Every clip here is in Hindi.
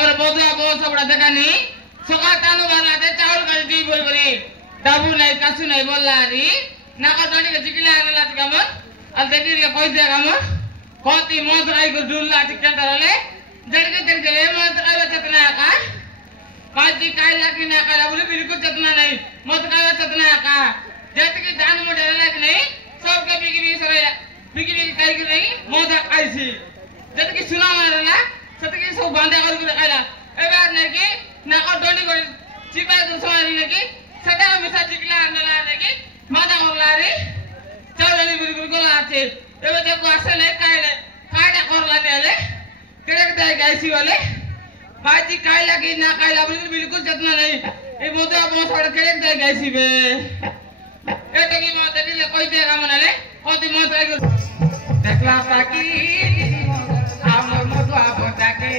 আমরা বদুয়া বউ সবড়া দেখানি সকাল টানো বানাতে চাউল কাটি দিই বই বলি ডাবু নাই কাছু নাই বললারি নাকা দড়িকে জিকিলা আনলা কামন আর দেখিলে কই দে কামন কতি মত আইগো দুল্লা টিকা তারলে জড়কে জড়কে মত আইবা চতনা का पाजी काय लागी ना का बोले बिल्कुल चतना नहीं मत का चतना का जत के जान मोटे लाग नहीं सब के बिगी बिगी काय की नहीं मत आईसी जत के सुना मारला सत के सब बांधे कर के खाला एबार ने की ना का डोडी को चिपा को सवारी ने की सदा मिसा चिकला आनला ने की मादा करला रे चलनी बिल्कुल को आछे एबे देखो आसे ने कायडा करला नेले केड़े दाई गाइसी वाले बाजी काय लागी ना काय ला बिल्कुल चतना नहीं ए मोदे अब सड़ केड़े दाई गाइसी बे ए तकी मत दिले कोई दे का मनले कोती मत आइगो देखला ताकी हमर मधुआ बोताके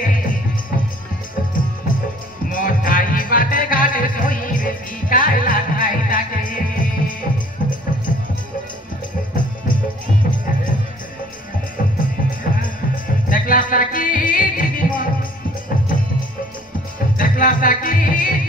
मोटाई बाटे गाले सोई रे काय ला खाई ताके देखला ताकी देखला ताकी